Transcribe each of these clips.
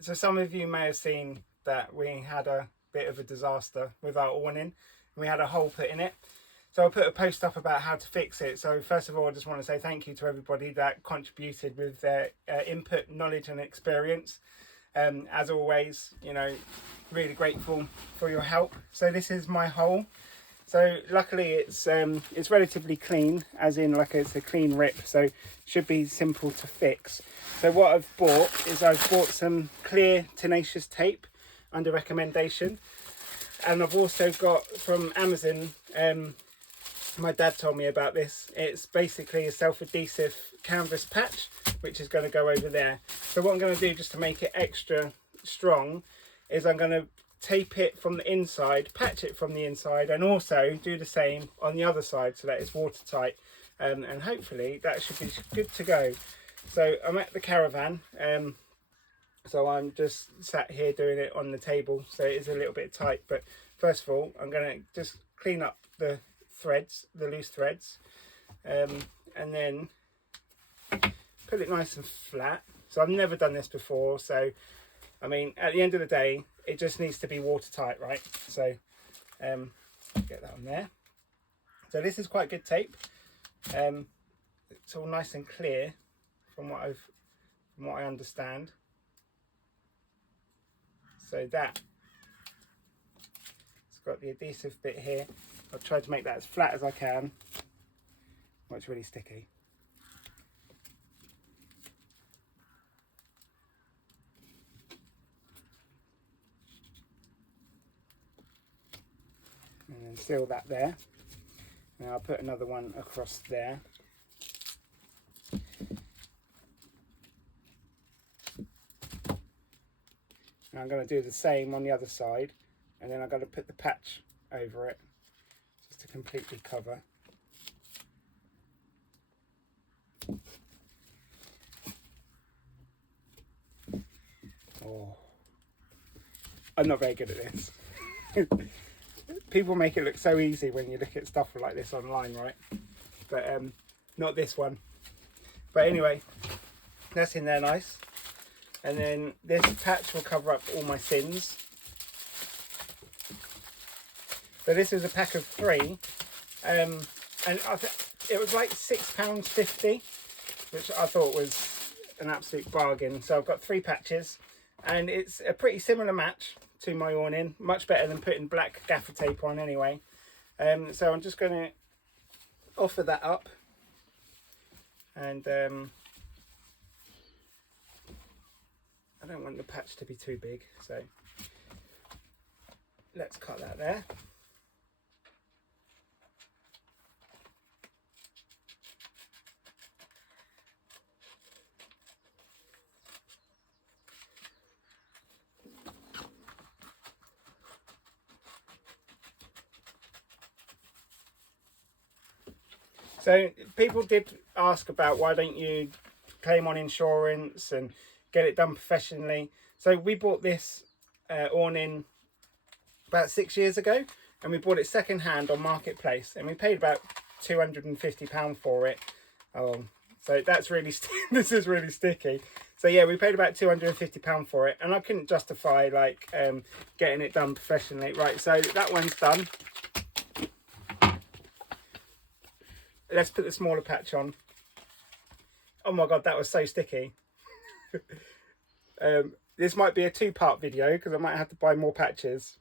So some of you may have seen that we had a bit of a disaster with our awning. We had a hole put in it. So I put a post up about how to fix it. So first of all, I just want to say thank you to everybody that contributed with their input, knowledge and experience. As always, you know, really grateful for your help. So this is my hole. So luckily it's relatively clean, as in like it's a clean rip, so should be simple to fix. So what I've bought is some clear tenacious tape under recommendation, and I've also got from Amazon, my dad told me about this. It's basically a self-adhesive canvas patch which is going to go over there. So what I'm going to do, just to make it extra strong, is I'm going to tape it from the inside, patch it from the inside, and also do the same on the other side so that it's watertight, and hopefully that should be good to go. So I'm at the Caravan, so I'm just sat here doing it on the table, so it is a little bit tight, but first of all I'm going to just clean up the threads, the loose threads, and then put it nice and flat. So I've never done this before, so I mean, at the end of the day, it just needs to be watertight, right? So get that on there. So this is quite good tape. It's all nice and clear from what I understand. So that, it's got the adhesive bit here. I've tried to make that as flat as I can. Well, it's really sticky. And then seal that there. Now I'll put another one across there. Now I'm going to do the same on the other side, and then I'm going to put the patch over it just to completely cover. Oh, I'm not very good at this. People make it look so easy when you look at stuff like this online, right? But not this one. But anyway, that's in there nice. And then this patch will cover up all my sins. So this is a pack of 3, and it was like £6.50, which I thought was an absolute bargain. So I've got 3 patches, and it's a pretty similar match to my awning, much better than putting black gaffer tape on anyway. So I'm just going to offer that up, and I don't want the patch to be too big, so let's cut that there. So people did ask about why don't you claim on insurance and get it done professionally. So we bought this awning about 6 years ago, and we bought it second hand on Marketplace, and we paid about £250 for it. So that's really this is really sticky. So yeah, we paid about £250 for it, and I couldn't justify like getting it done professionally. Right, so that one's done. Let's put the smaller patch on. Oh my god, that was so sticky. This might be a 2-part video because I might have to buy more patches.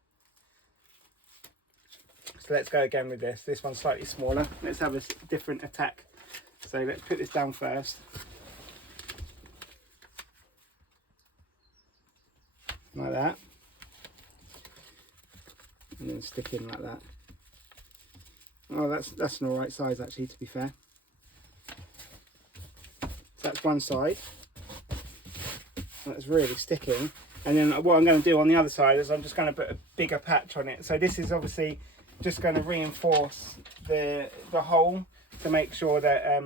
So let's go again with this. This one's slightly smaller. Let's have a different attack. So let's put this down first. Like that. And then stick in like that. Oh, that's an alright size actually, to be fair. So that's one side. That's really sticking. And then what I'm going to do on the other side is I'm just going to put a bigger patch on it. So this is obviously just going to reinforce the hole to make sure that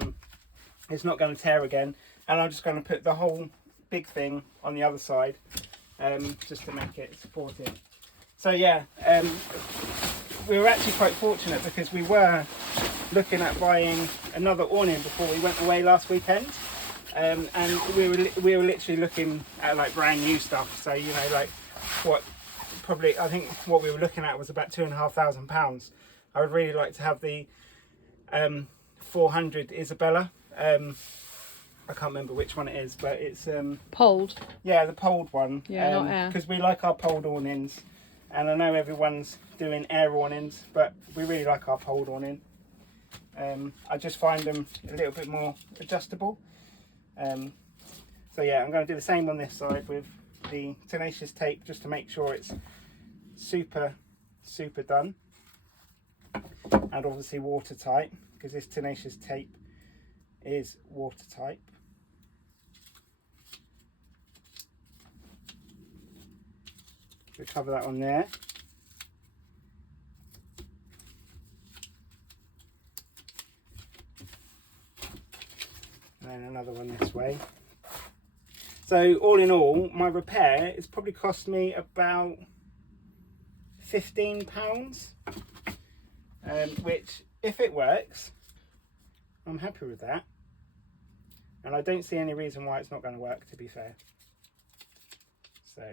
it's not going to tear again. And I'm just going to put the whole big thing on the other side, just to make it supportive. So yeah, we were actually quite fortunate because we were looking at buying another awning before we went away last weekend. and we were literally looking at like brand new stuff. So you know, like I think what we were looking at was about £2,500. I would really like to have the 400 Isabella. I can't remember which one it is, but it's poled. Yeah, the poled one. Yeah, not air. Because we like our poled awnings, and I know everyone's doing air awnings, but we really like our poled awning. I just find them a little bit more adjustable. So yeah, I'm going to do the same on this side with the tenacious tape, just to make sure it's super done, and obviously watertight, because this tenacious tape is watertight. We cover that on there. And then another one this way. So all in all, my repair, it's probably cost me about £15, which if it works, I'm happy with that. And I don't see any reason why it's not going to work, to be fair. So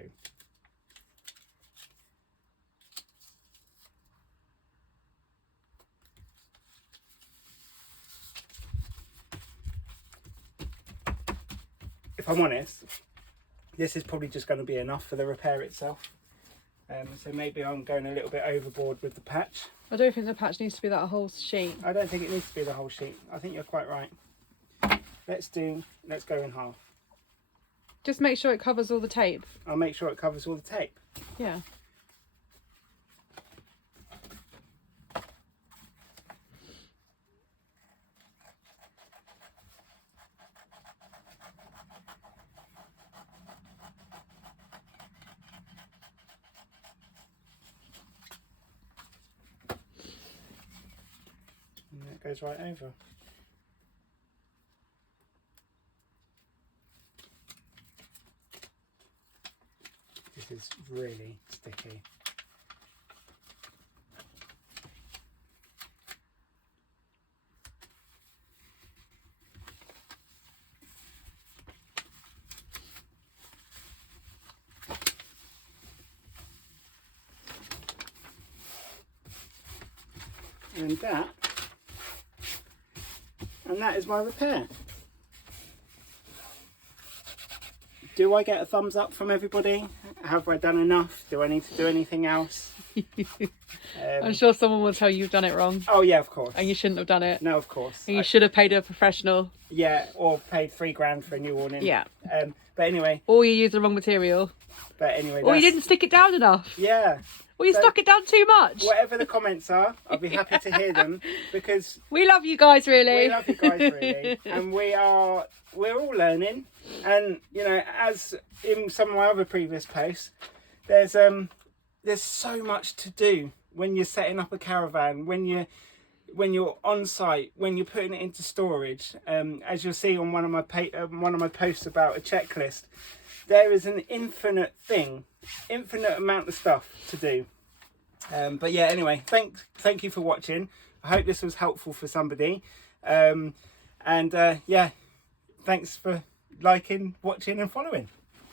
if I'm honest, this is probably just going to be enough for the repair itself. So maybe I'm going a little bit overboard with the patch. I don't think the patch needs to be that whole sheet. I don't think it needs to be the whole sheet. I think you're quite right. Let's go in half. Just make sure it covers all the tape. I'll make sure it covers all the tape. Yeah. And that goes right over. This is really sticky. And that is my repair. Do I get a thumbs up from everybody? Have I done enough? Do I need to do anything else? I'm sure someone will tell you you've done it wrong. Oh yeah, of course. And you shouldn't have done it. No, of course. And you should have paid a professional. Yeah, or paid £3 for a new awning. Yeah. But anyway. Or you used the wrong material. But anyway. Or you didn't stick it down enough. Yeah. Or you stuck it down too much. Whatever the comments are, I'll be happy to hear them, because we love you guys, really. We love you guys, really. And we're all learning. And you know, as in some of my other previous posts, there's so much to do when you're setting up a caravan, when you're on site, when you're putting it into storage. As you'll see on one of my posts about a checklist, there is an infinite amount of stuff to do. But yeah, anyway, thank you for watching. I hope this was helpful for somebody. Yeah, thanks for liking, watching and following.